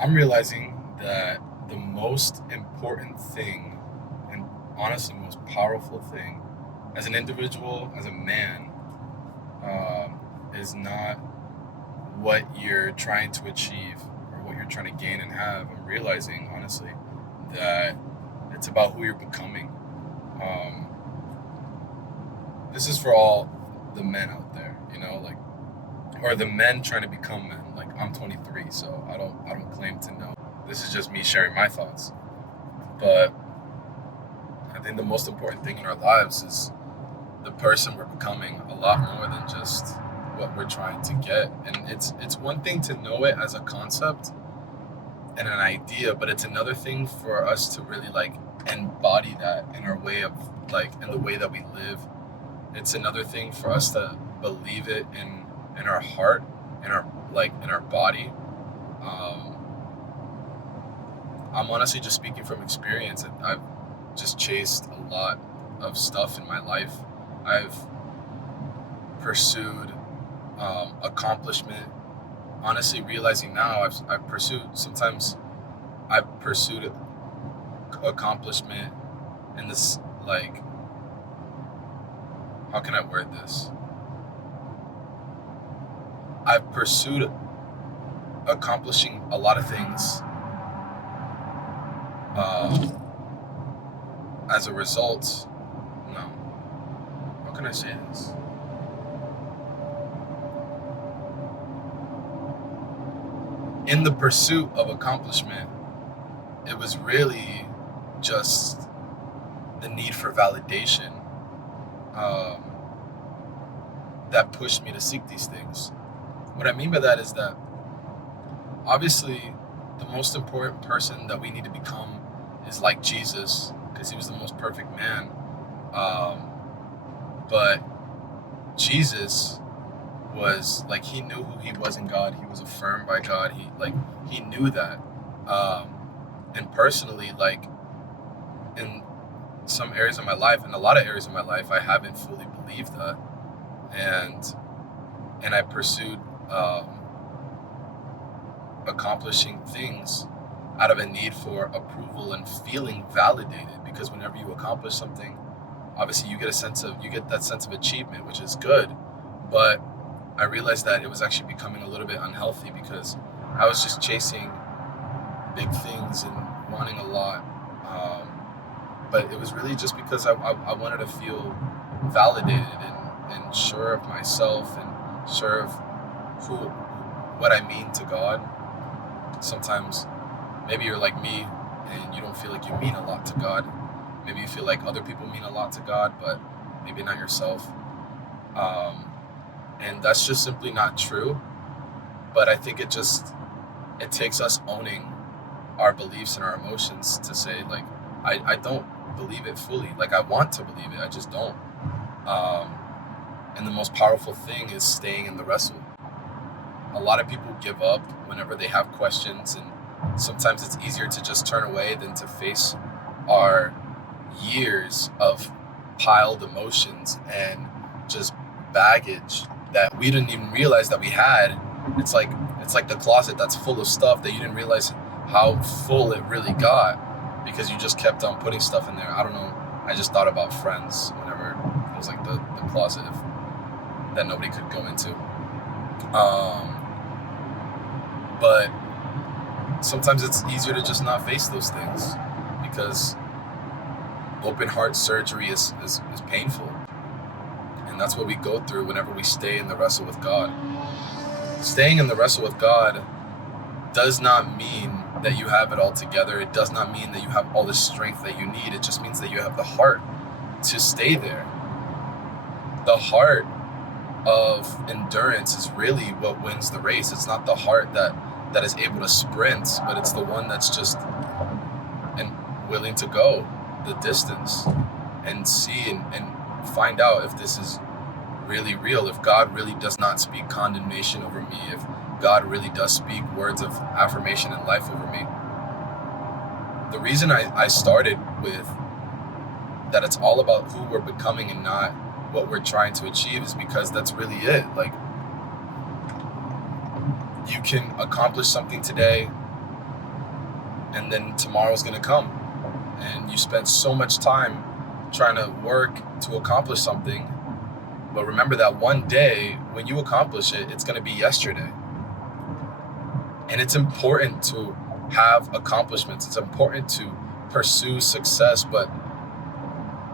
I'm realizing that the most important thing, and honestly, most powerful thing, as an individual, as a man, is not what you're trying to achieve or what you're trying to gain and have. I'm realizing, honestly, that it's about who you're becoming. Um, this is for all the men out there, like, or the men trying to become men. Like, I'm 23, so I don't claim to know. This is just me sharing my thoughts. But I think the most important thing in our lives is the person we're becoming, a lot more than just what we're trying to get. And it's one thing to know it as a concept and an idea, but it's another thing for us to really like embody that in our way of like in the way that we live. It's another thing for us to believe it in our heart, in our body. Um, I'm honestly just speaking from experience. I've just chased a lot of stuff in my life. I've pursued accomplishment. Honestly, realizing now, I've pursued accomplishment in this, like, how can I word this? I've pursued accomplishing a lot of things uh, as a result. No, how can I say this? In the pursuit of accomplishment, it was really just the need for validation um, that pushed me to seek these things. What I mean by that is that obviously the most important person that we need to become is like Jesus, because he was the most perfect man. Um, but Jesus was like, he knew who he was in God. He was affirmed by God. He knew that. Um, and personally, like, in some areas of my life, in a lot of areas of my life, I haven't fully believed that, and I pursued um, accomplishing things out of a need for approval and feeling validated. Because whenever you accomplish something, obviously you get that sense of achievement, which is good. But I realized that it was actually becoming a little bit unhealthy because I was just chasing big things and wanting a lot. But it was really just because I wanted to feel validated and sure of myself and sure of who what I mean to God. Sometimes maybe you're like me and you don't feel like you mean a lot to God. Maybe you feel like other people mean a lot to God, but maybe not yourself. Um, and that's just simply not true. But I think it takes us owning our beliefs and our emotions to say, like, I don't believe it fully. Like, I want to believe it, I just don't. Um, and the most powerful thing is staying in the wrestle. A lot of people give up whenever they have questions, and sometimes it's easier to just turn away than to face our years of piled emotions and just baggage that we didn't even realize that we had. It's like the closet that's full of stuff that you didn't realize how full it really got because you just kept on putting stuff in there. I don't know. I just thought about Friends whenever it was like the closet that nobody could go into. But sometimes it's easier to just not face those things because open heart surgery is painful. And that's what we go through whenever we stay in the wrestle with God. Staying in the wrestle with God does not mean that you have it all together. It does not mean that you have all the strength that you need. It just means that you have the heart to stay there. The heart of endurance is really what wins the race. It's not the heart that is able to sprint, but it's the one that's just and willing to go the distance and see and find out if this is really real, if God really does not speak condemnation over me, if God really does speak words of affirmation and life over me. The reason I started with that it's all about who we're becoming and not what we're trying to achieve is because that's really it. Like, you can accomplish something today and then tomorrow's gonna come, and you spend so much time trying to work to accomplish something. But remember that one day when you accomplish it, it's gonna be yesterday. And it's important to have accomplishments. It's important to pursue success, but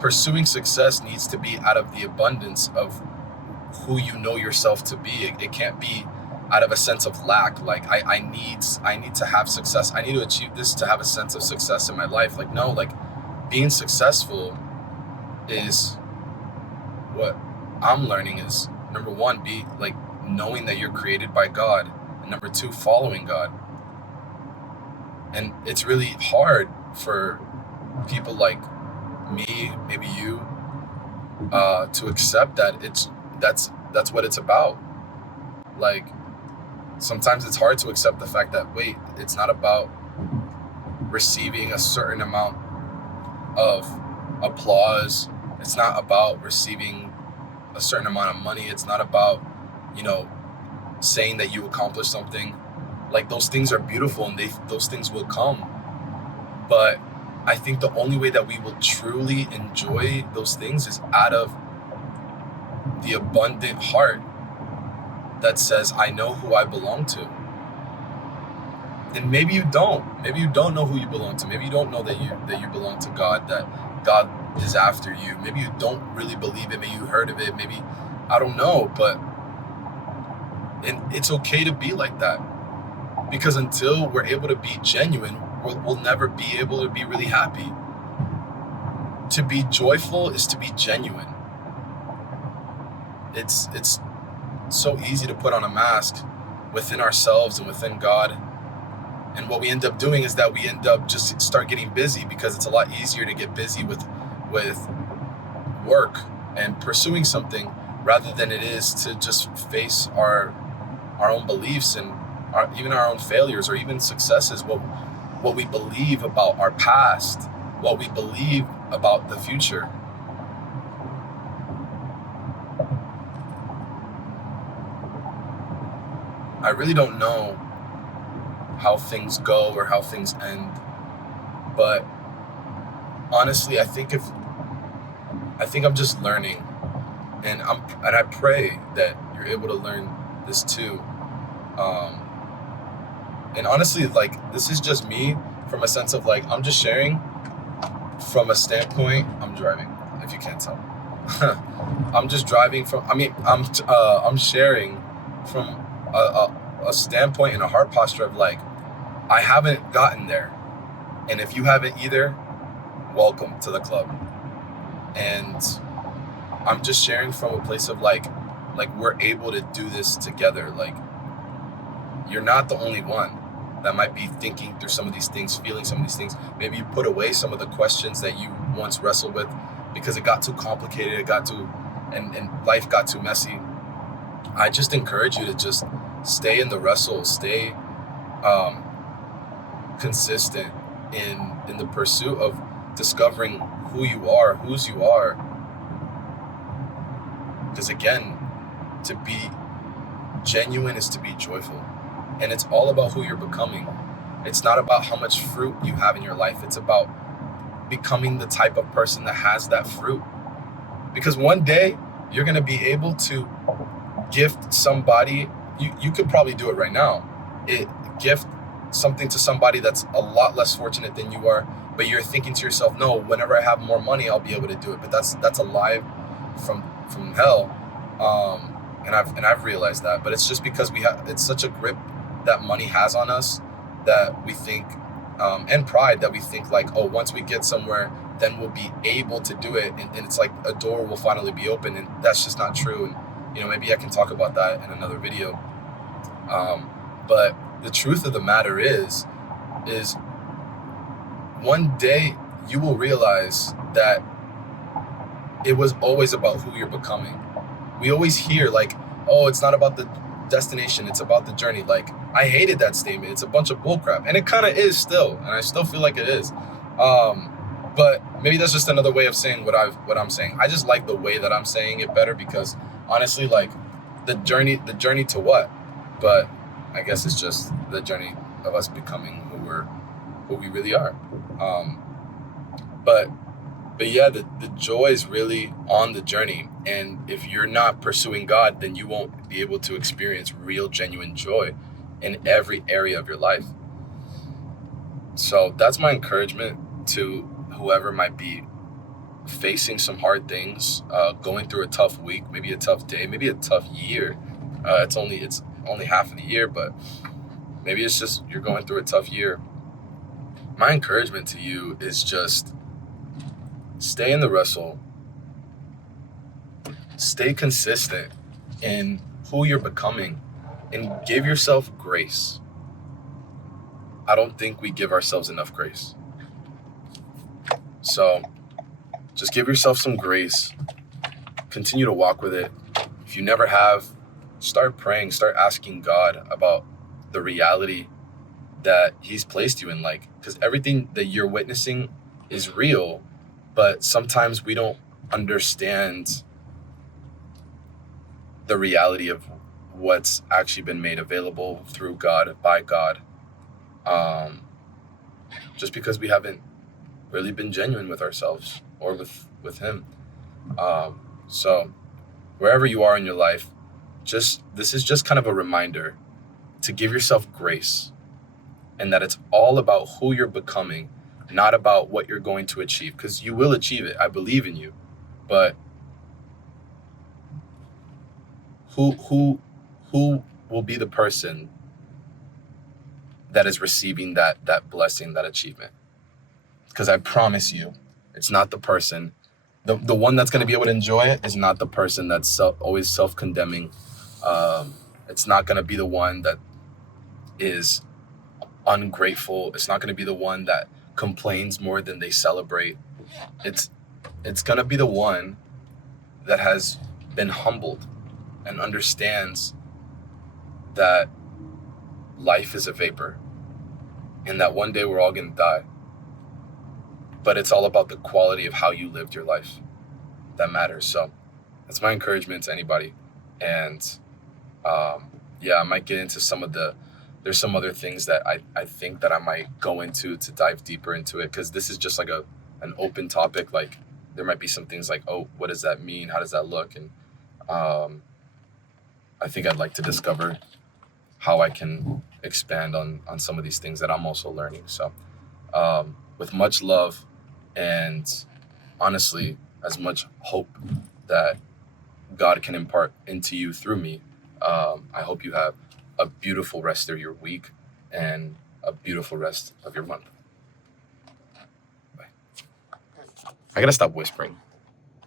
pursuing success needs to be out of the abundance of who you know yourself to be. It can't be out of a sense of lack. Like I need to have success. I need to achieve this to have a sense of success in my life. Like, no, like being successful is, what I'm learning is, number one, be like knowing that you're created by God, and number two, following God. And it's really hard for people like me, maybe you, to accept that that's what it's about. Like, sometimes it's hard to accept the fact that, wait, it's not about receiving a certain amount of applause. It's not about receiving a certain amount of money. It's not about, saying that you accomplished something. Like, those things are beautiful, and those things will come. But I think the only way that we will truly enjoy those things is out of the abundant heart that says, I know who I belong to. And maybe you don't. Maybe you don't know who you belong to. Maybe you don't know that you belong to God, that God is after you. Maybe you don't really believe it. Maybe you heard of it. Maybe, I don't know. And it's okay to be like that. Because until we're able to be genuine, we'll never be able to be really happy. To be joyful is to be genuine. It's so easy to put on a mask within ourselves and within God. And what we end up doing is that we end up just start getting busy, because it's a lot easier to get busy with work and pursuing something rather than it is to just face our own beliefs and even our own failures or even successes, what we believe about our past, what we believe about the future. I really don't know how things go or how things end, but honestly, I think I'm just learning, and I pray that you're able to learn this too. And honestly, like, this is just me from a sense of, like, I'm just sharing from a standpoint. I'm driving, if you can't tell. I'm just driving I'm sharing from a standpoint and a heart posture of, like, I haven't gotten there, and if you haven't either, welcome to the club. And I'm just sharing from a place of like we're able to do this together. Like, you're not the only one that might be thinking through some of these things, feeling some of these things. Maybe you put away some of the questions that you once wrestled with because it got too complicated, and life got too messy. I just encourage you to just stay in the wrestle, stay consistent in the pursuit of discovering who you are, whose you are. Because again, to be genuine is to be joyful. And it's all about who you're becoming. It's not about how much fruit you have in your life. It's about becoming the type of person that has that fruit. Because one day you're going to be able to gift somebody. You could probably do it right now. Gift something to somebody that's a lot less fortunate than you are, but you're thinking to yourself, no, whenever I have more money, I'll be able to do it. But that's a lie from hell. And I've realized that. But it's just because it's such a grip that money has on us that we think, and pride, that we think like, oh, once we get somewhere, then we'll be able to do it. And it's like a door will finally be open, and that's just not true. And maybe I can talk about that in another video. But the truth of the matter is one day you will realize that it was always about who you're becoming. We always hear like, oh, it's not about the destination, it's about the journey. Like, I hated that statement. It's a bunch of bullcrap, and it kind of is still, and I still feel like it is. But maybe that's just another way of saying what I'm saying. I just like the way that I'm saying it better, because honestly, like, the journey to what? But I guess it's just the journey of us becoming who we're what we really are. Um, but but yeah, the joy is really on the journey. And if you're not pursuing God, then you won't be able to experience real, genuine joy in every area of your life. So that's my encouragement to whoever might be facing some hard things, going through a tough week, maybe a tough day, maybe a tough year. It's only half of the year, but maybe it's just you're going through a tough year. My encouragement to you is just stay in the wrestle, stay consistent in who you're becoming, and give yourself grace. I don't think we give ourselves enough grace. So just give yourself some grace, continue to walk with it. If you never have, start praying, start asking God about the reality that He's placed you in, like, because everything that you're witnessing is real, but sometimes we don't understand the reality of what's actually been made available through God, by God, um, just because we haven't really been genuine with ourselves or with Him. So wherever you are in your life, just this is just kind of a reminder to give yourself grace, and that it's all about who you're becoming, not about what you're going to achieve, because you will achieve it. I believe in you, but who will be the person that is receiving that blessing, that achievement? Because I promise you, it's not the person. The one that's going to be able to enjoy it is not the person that's always self-condemning. It's not going to be the one that is ungrateful. It's not going to be the one that complains more than they celebrate. It's it's going to be the one that has been humbled and understands that life is a vapor and that one day we're all going to die. But it's all about the quality of how you lived your life that matters. So that's my encouragement to anybody. And yeah, I might get into there's some other things that I think that I might go into to dive deeper into it, because this is just like an open topic. Like, there might be some things like, oh, what does that mean? How does that look? And I think I'd like to discover how I can expand on some of these things that I'm also learning. So with much love and honestly, as much hope that God can impart into you through me, I hope you have a beautiful rest of your week and a beautiful rest of your month. Bye. I gotta stop whispering.